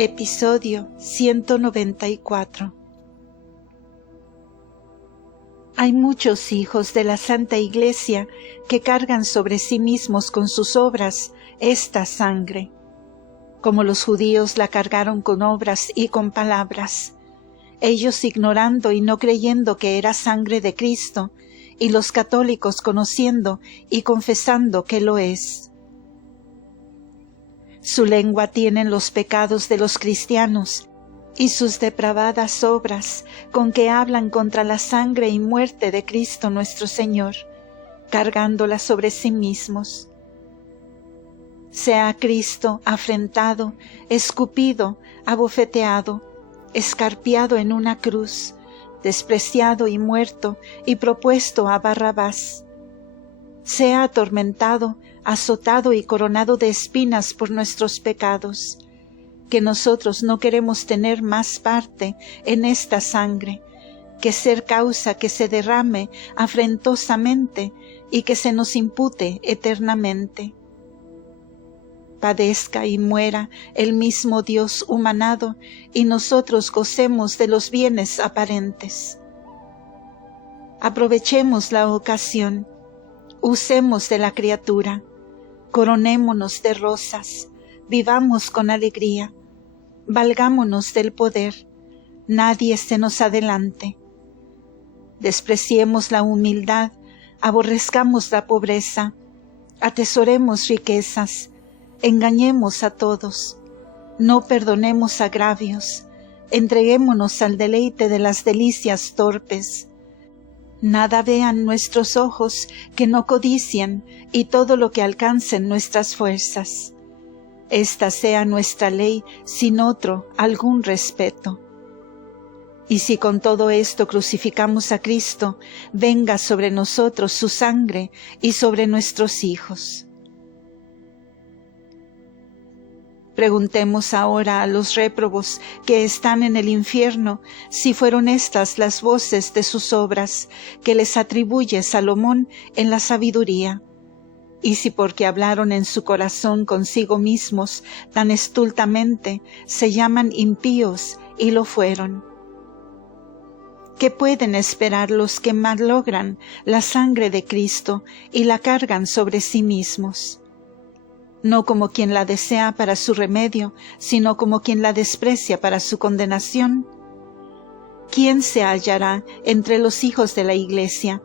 Episodio 194. Hay muchos hijos de la Santa Iglesia que cargan sobre sí mismos con sus obras esta sangre, como los judíos la cargaron con obras y con palabras, ellos ignorando y no creyendo que era sangre de Cristo, y los católicos conociendo y confesando que lo es. Su lengua tienen los pecados de los cristianos y sus depravadas obras con que hablan contra la sangre y muerte de Cristo nuestro Señor, cargándola sobre sí mismos. Sea Cristo afrentado, escupido, abofeteado, escarpiado en una cruz, despreciado y muerto y propuesto a Barrabás. Sea atormentado, azotado y coronado de espinas por nuestros pecados, que nosotros no queremos tener más parte en esta sangre, que ser causa que se derrame afrentosamente y que se nos impute eternamente. Padezca y muera el mismo Dios humanado, y nosotros gocemos de los bienes aparentes. Aprovechemos la ocasión, usemos de la criatura, coronémonos de rosas, vivamos con alegría, valgámonos del poder, nadie se nos adelante. Despreciemos la humildad, aborrezcamos la pobreza, atesoremos riquezas, engañemos a todos, no perdonemos agravios, entreguémonos al deleite de las delicias torpes. Nada vean nuestros ojos que no codicien, y todo lo que alcancen nuestras fuerzas. Esta sea nuestra ley, sin otro algún respeto. Y si con todo esto crucificamos a Cristo, venga sobre nosotros su sangre y sobre nuestros hijos. Preguntemos ahora a los réprobos que están en el infierno si fueron estas las voces de sus obras que les atribuye Salomón en la sabiduría, y si porque hablaron en su corazón consigo mismos tan estultamente se llaman impíos y lo fueron. ¿Qué pueden esperar los que malogran la sangre de Cristo y la cargan sobre sí mismos? No como quien la desea para su remedio, sino como quien la desprecia para su condenación. ¿Quién se hallará entre los hijos de la Iglesia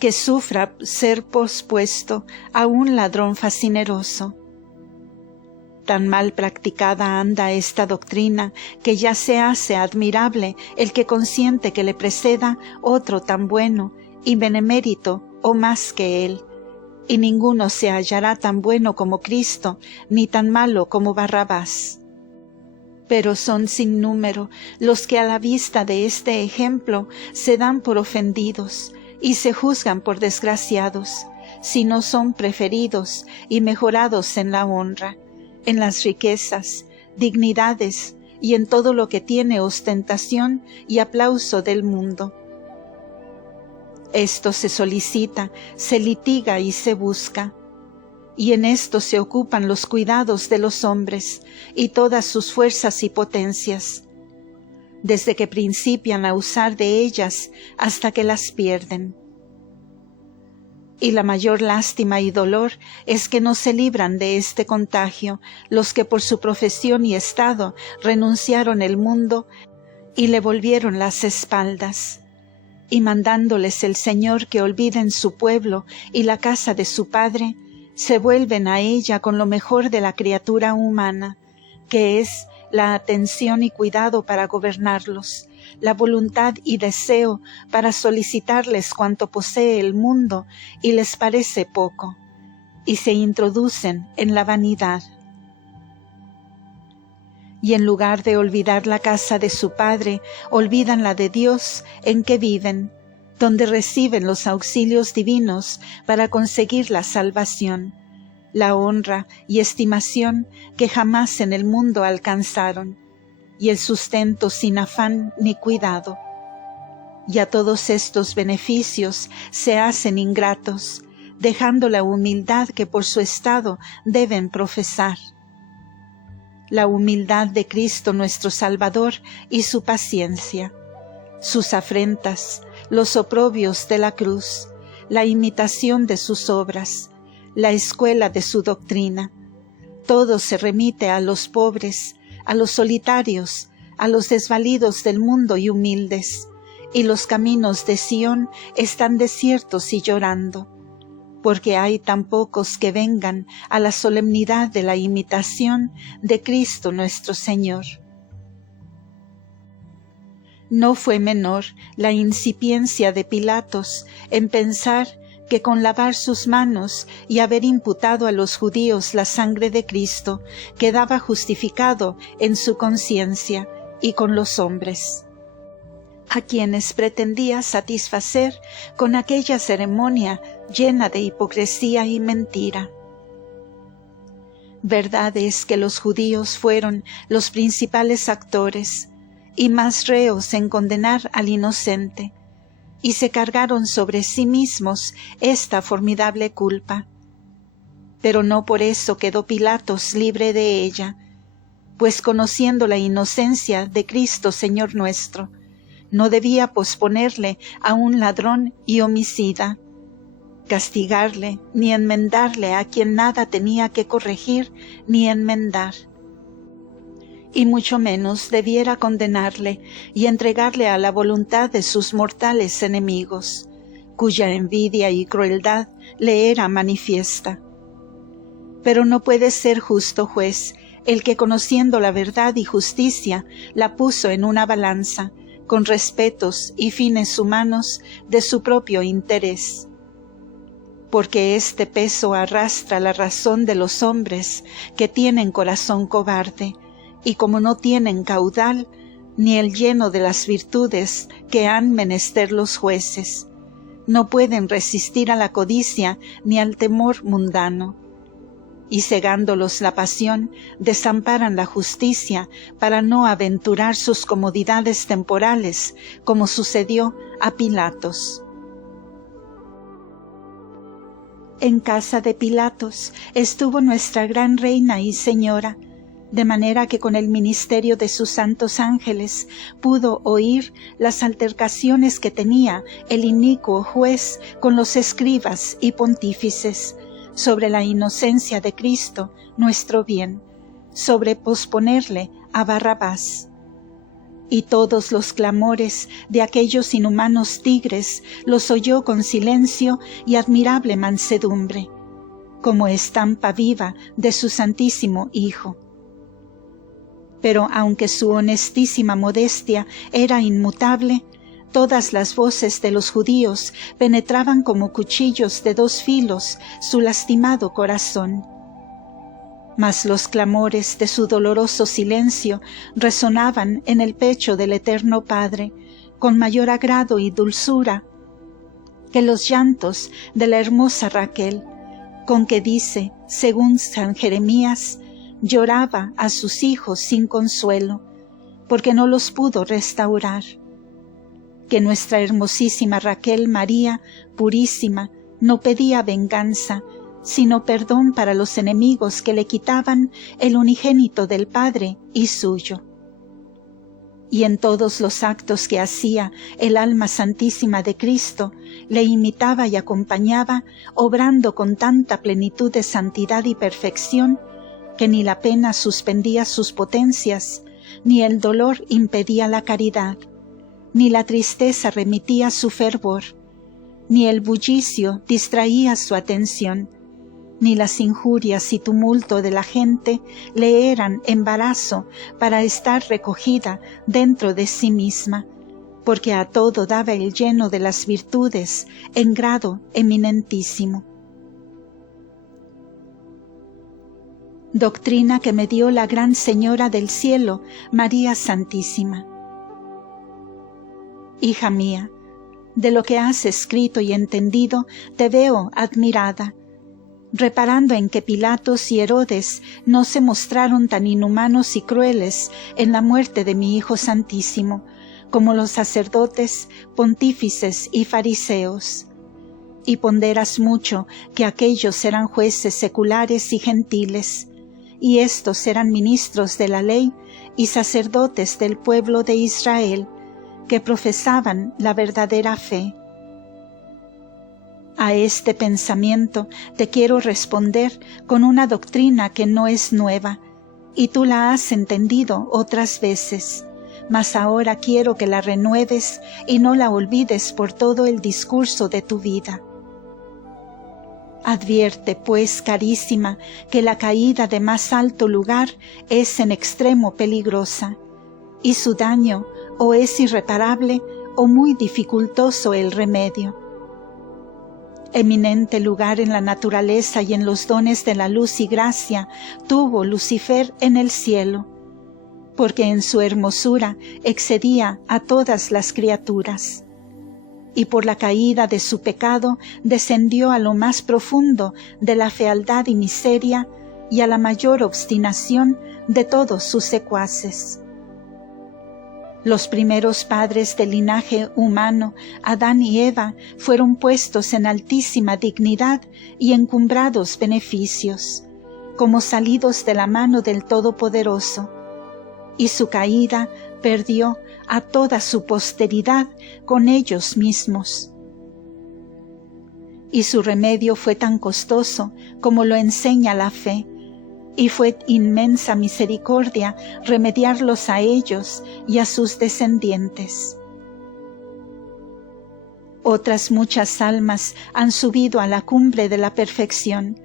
que sufra ser pospuesto a un ladrón fascineroso? Tan mal practicada anda esta doctrina que ya se hace admirable el que consiente que le preceda otro tan bueno y benemérito o más que él. Y ninguno se hallará tan bueno como Cristo, ni tan malo como Barrabás. Pero son sin número los que a la vista de este ejemplo se dan por ofendidos y se juzgan por desgraciados, si no son preferidos y mejorados en la honra, en las riquezas, dignidades y en todo lo que tiene ostentación y aplauso del mundo. Esto se solicita, se litiga y se busca, y en esto se ocupan los cuidados de los hombres y todas sus fuerzas y potencias, desde que principian a usar de ellas hasta que las pierden. Y la mayor lástima y dolor es que no se libran de este contagio los que por su profesión y estado renunciaron el mundo y le volvieron las espaldas. Y mandándoles el Señor que olviden su pueblo y la casa de su Padre, se vuelven a ella con lo mejor de la criatura humana, que es la atención y cuidado para gobernarlos, la voluntad y deseo para solicitarles cuanto posee el mundo y les parece poco, y se introducen en la vanidad. Y en lugar de olvidar la casa de su Padre, olvidan la de Dios en que viven, donde reciben los auxilios divinos para conseguir la salvación, la honra y estimación que jamás en el mundo alcanzaron, y el sustento sin afán ni cuidado. Y a todos estos beneficios se hacen ingratos, dejando la humildad que por su estado deben profesar. la humildad de Cristo nuestro Salvador y su paciencia, sus afrentas, los oprobios de la cruz, la imitación de sus obras, la escuela de su doctrina. Todo se remite a los pobres, a los solitarios, a los desvalidos del mundo y humildes, y los caminos de Sión están desiertos y llorando, porque hay tan pocos que vengan a la solemnidad de la imitación de Cristo nuestro Señor. No fue menor la incipiencia de Pilatos en pensar que con lavar sus manos y haber imputado a los judíos la sangre de Cristo, quedaba justificado en su conciencia y con los hombres, a quienes pretendía satisfacer con aquella ceremonia llena de hipocresía y mentira. Verdad es que los judíos fueron los principales actores y más reos en condenar al inocente, y se cargaron sobre sí mismos esta formidable culpa. Pero no por eso quedó Pilatos libre de ella, pues conociendo la inocencia de Cristo Señor nuestro, no debía posponerle a un ladrón y homicida, castigarle ni enmendarle a quien nada tenía que corregir ni enmendar. Y mucho menos debiera condenarle y entregarle a la voluntad de sus mortales enemigos, cuya envidia y crueldad le era manifiesta. Pero no puede ser justo juez el que, conociendo la verdad y justicia, la puso en una balanza, con respetos y fines humanos de su propio interés. Porque este peso arrastra la razón de los hombres que tienen corazón cobarde, y como no tienen caudal, ni el lleno de las virtudes que han menester los jueces, no pueden resistir a la codicia ni al temor mundano, y cegándolos la pasión, desamparan la justicia para no aventurar sus comodidades temporales, como sucedió a Pilatos. En casa de Pilatos estuvo nuestra gran reina y señora, de manera que con el ministerio de sus santos ángeles pudo oír las altercaciones que tenía el inicuo juez con los escribas y pontífices, sobre la inocencia de Cristo, nuestro bien, sobre posponerle a Barrabás. Y todos los clamores de aquellos inhumanos tigres los oyó con silencio y admirable mansedumbre, como estampa viva de su Santísimo Hijo. Pero aunque su honestísima modestia era inmutable, todas las voces de los judíos penetraban como cuchillos de dos filos su lastimado corazón. Mas los clamores de su doloroso silencio resonaban en el pecho del Eterno Padre con mayor agrado y dulzura que los llantos de la hermosa Raquel, con que dice, según San Jeremías, lloraba a sus hijos sin consuelo, porque no los pudo restaurar. Que nuestra hermosísima Raquel María, purísima, no pedía venganza, sino perdón para los enemigos que le quitaban el unigénito del Padre y suyo. Y en todos los actos que hacía el alma santísima de Cristo, le imitaba y acompañaba, obrando con tanta plenitud de santidad y perfección, que ni la pena suspendía sus potencias, ni el dolor impedía la caridad, ni la tristeza remitía su fervor, ni el bullicio distraía su atención, ni las injurias y tumulto de la gente le eran embarazo para estar recogida dentro de sí misma, porque a todo daba el lleno de las virtudes en grado eminentísimo. Doctrina que me dio la Gran Señora del Cielo, María Santísima. Hija mía, de lo que has escrito y entendido, te veo admirada, reparando en que Pilatos y Herodes no se mostraron tan inhumanos y crueles en la muerte de mi Hijo Santísimo, como los sacerdotes, pontífices y fariseos. Y ponderas mucho que aquellos eran jueces seculares y gentiles, y éstos eran ministros de la ley y sacerdotes del pueblo de Israel, que profesaban la verdadera fe. A este pensamiento te quiero responder con una doctrina que no es nueva, y tú la has entendido otras veces, mas ahora quiero que la renueves y no la olvides por todo el discurso de tu vida. Advierte, pues, carísima, que la caída de más alto lugar es en extremo peligrosa, y su daño o es irreparable o muy dificultoso el remedio. Eminente lugar en la naturaleza y en los dones de la luz y gracia tuvo Lucifer en el cielo, porque en su hermosura excedía a todas las criaturas. Y por la caída de su pecado descendió a lo más profundo de la fealdad y miseria y a la mayor obstinación de todos sus secuaces. Los primeros padres del linaje humano, Adán y Eva, fueron puestos en altísima dignidad y encumbrados beneficios, como salidos de la mano del Todopoderoso, y su caída perdió a toda su posteridad con ellos mismos. Y su remedio fue tan costoso como lo enseña la fe, y fue inmensa misericordia remediarlos a ellos y a sus descendientes. Otras muchas almas han subido a la cumbre de la perfección,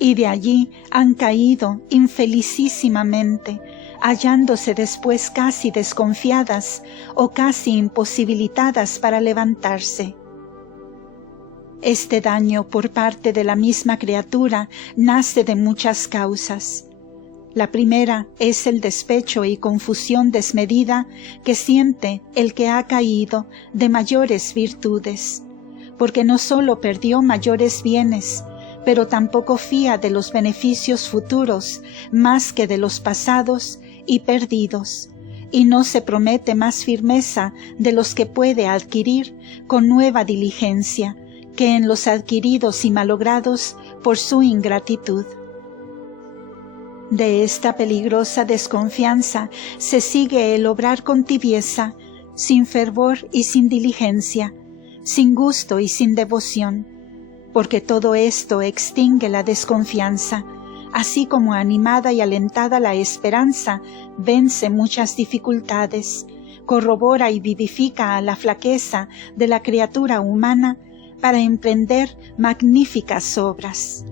y de allí han caído infelicísimamente, hallándose después casi desconfiadas o casi imposibilitadas para levantarse. Este daño por parte de la misma criatura nace de muchas causas. La primera es el despecho y confusión desmedida que siente el que ha caído de mayores virtudes, porque no sólo perdió mayores bienes, pero tampoco fía de los beneficios futuros más que de los pasados y perdidos, y no se promete más firmeza de los que puede adquirir con nueva diligencia que en los adquiridos y malogrados por su ingratitud. De esta peligrosa desconfianza se sigue el obrar con tibieza, sin fervor y sin diligencia, sin gusto y sin devoción, porque todo esto extingue la desconfianza, así como animada y alentada la esperanza vence muchas dificultades, corrobora y vivifica a la flaqueza de la criatura humana para emprender magníficas obras.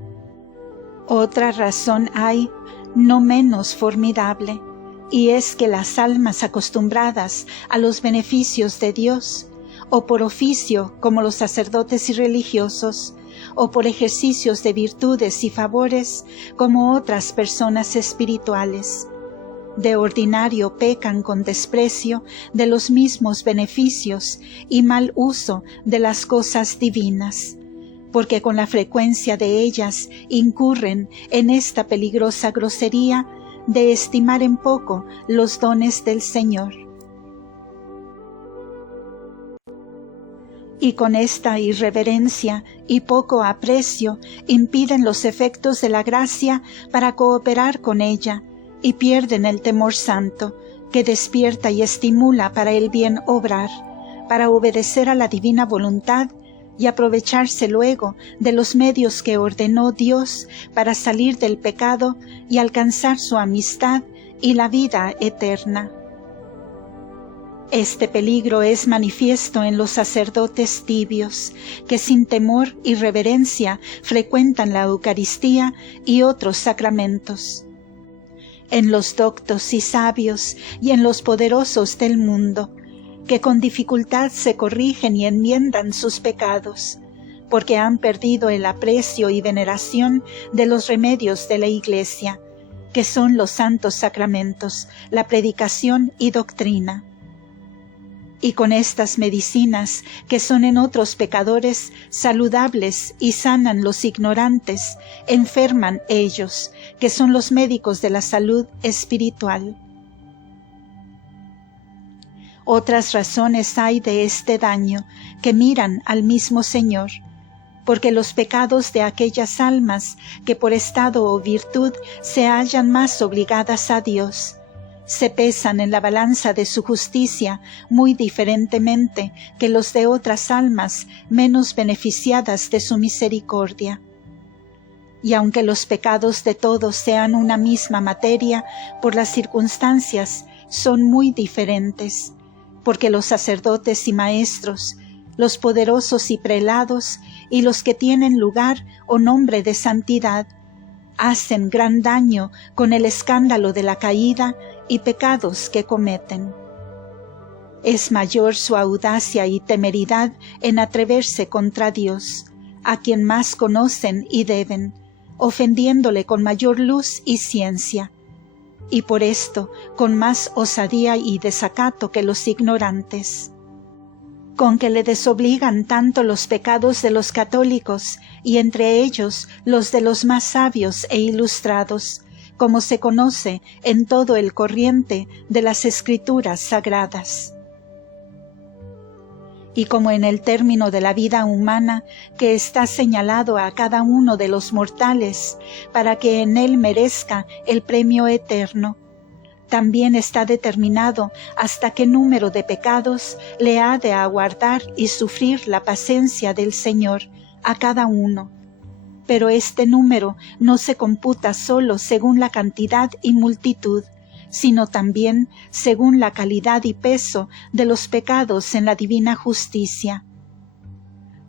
Otra razón hay, no menos formidable, y es que las almas acostumbradas a los beneficios de Dios, o por oficio como los sacerdotes y religiosos, o por ejercicios de virtudes y favores como otras personas espirituales, de ordinario pecan con desprecio de los mismos beneficios y mal uso de las cosas divinas, porque con la frecuencia de ellas incurren en esta peligrosa grosería de estimar en poco los dones del Señor. Y con esta irreverencia y poco aprecio impiden los efectos de la gracia para cooperar con ella, y pierden el temor santo, que despierta y estimula para el bien obrar, para obedecer a la divina voluntad y aprovecharse luego de los medios que ordenó Dios para salir del pecado y alcanzar su amistad y la vida eterna. Este peligro es manifiesto en los sacerdotes tibios, que sin temor y reverencia frecuentan la Eucaristía y otros sacramentos. En los doctos y sabios y en los poderosos del mundo, que con dificultad se corrigen y enmiendan sus pecados, porque han perdido el aprecio y veneración de los remedios de la Iglesia, que son los santos sacramentos, la predicación y doctrina. Y con estas medicinas, que son en otros pecadores saludables y sanan los ignorantes, enferman ellos, que son los médicos de la salud espiritual. Otras razones hay de este daño, que miran al mismo Señor, porque los pecados de aquellas almas que por estado o virtud se hallan más obligadas a Dios, se pesan en la balanza de su justicia muy diferentemente que los de otras almas menos beneficiadas de su misericordia. Y aunque los pecados de todos sean una misma materia, por las circunstancias son muy diferentes, porque los sacerdotes y maestros, los poderosos y prelados, y los que tienen lugar o nombre de santidad, hacen gran daño con el escándalo de la caída y pecados que cometen. Es mayor su audacia y temeridad en atreverse contra Dios, a quien más conocen y deben, ofendiéndole con mayor luz y ciencia, y por esto con más osadía y desacato que los ignorantes. Con que le desobligan tanto los pecados de los católicos, y entre ellos los de los más sabios e ilustrados, como se conoce en todo el corriente de las Escrituras sagradas. Y como en el término de la vida humana, que está señalado a cada uno de los mortales, para que en él merezca el premio eterno, también está determinado hasta qué número de pecados le ha de aguardar y sufrir la paciencia del Señor a cada uno. Pero este número no se computa solo según la cantidad y multitud, sino también según la calidad y peso de los pecados en la divina justicia.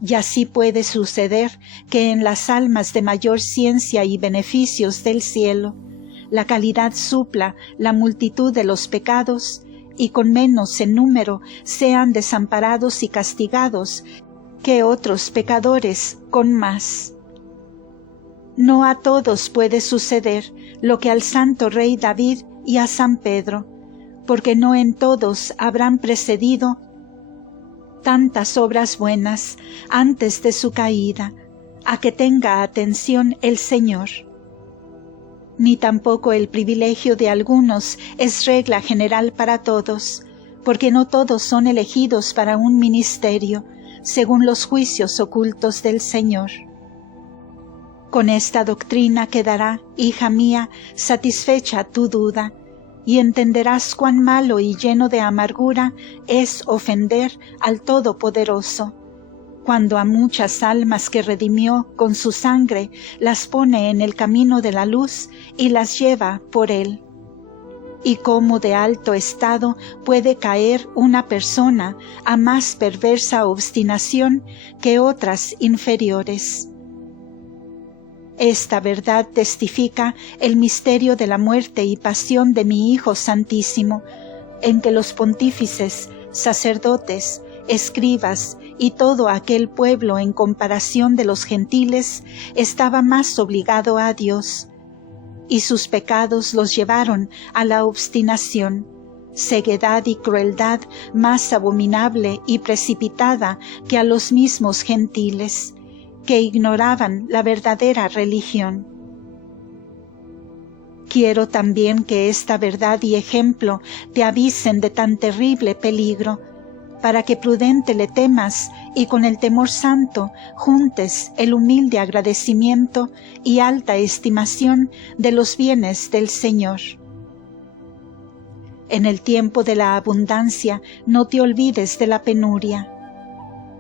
Y así puede suceder que en las almas de mayor ciencia y beneficios del cielo, la calidad supla la multitud de los pecados, y con menos en número sean desamparados y castigados que otros pecadores con más. No a todos puede suceder lo que al santo rey David y a San Pedro, porque no en todos habrán precedido tantas obras buenas antes de su caída, a que tenga atención el Señor. Ni tampoco el privilegio de algunos es regla general para todos, porque no todos son elegidos para un ministerio, según los juicios ocultos del Señor. Con esta doctrina quedará, hija mía, satisfecha tu duda, y entenderás cuán malo y lleno de amargura es ofender al Todopoderoso, cuando a muchas almas que redimió con su sangre las pone en el camino de la luz y las lleva por él. Y cómo de alto estado puede caer una persona a más perversa obstinación que otras inferiores. Esta verdad testifica el misterio de la muerte y pasión de mi Hijo Santísimo, en que los pontífices, sacerdotes, escribas y todo aquel pueblo en comparación de los gentiles estaba más obligado a Dios, y sus pecados los llevaron a la obstinación, ceguedad y crueldad más abominable y precipitada que a los mismos gentiles, que ignoraban la verdadera religión. Quiero también que esta verdad y ejemplo te avisen de tan terrible peligro, para que prudente le temas y con el temor santo juntes el humilde agradecimiento y alta estimación de los bienes del Señor. En el tiempo de la abundancia no te olvides de la penuria.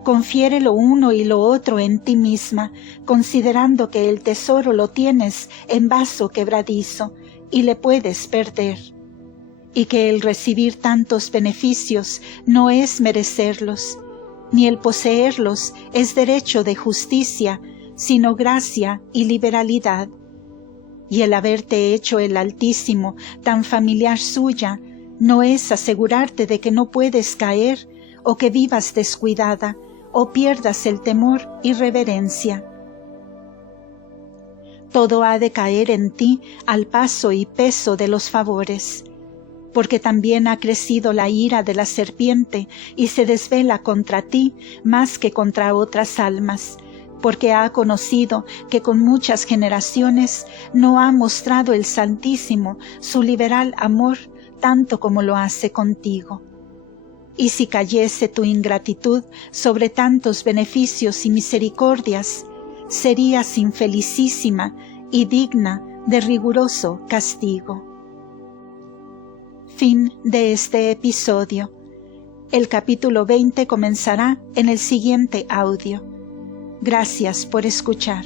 Confiere lo uno y lo otro en ti misma, considerando que el tesoro lo tienes en vaso quebradizo y le puedes perder, y que el recibir tantos beneficios no es merecerlos, ni el poseerlos es derecho de justicia, sino gracia y liberalidad. Y el haberte hecho el Altísimo tan familiar suya, no es asegurarte de que no puedes caer, o que vivas descuidada, o pierdas el temor y reverencia. Todo ha de caer en ti al paso y peso de los favores, porque también ha crecido la ira de la serpiente y se desvela contra ti más que contra otras almas, porque ha conocido que con muchas generaciones no ha mostrado el Santísimo su liberal amor tanto como lo hace contigo. Y si cayese tu ingratitud sobre tantos beneficios y misericordias, serías infelicísima y digna de riguroso castigo. Fin de este episodio. El capítulo 20 comenzará en el siguiente audio. Gracias por escuchar.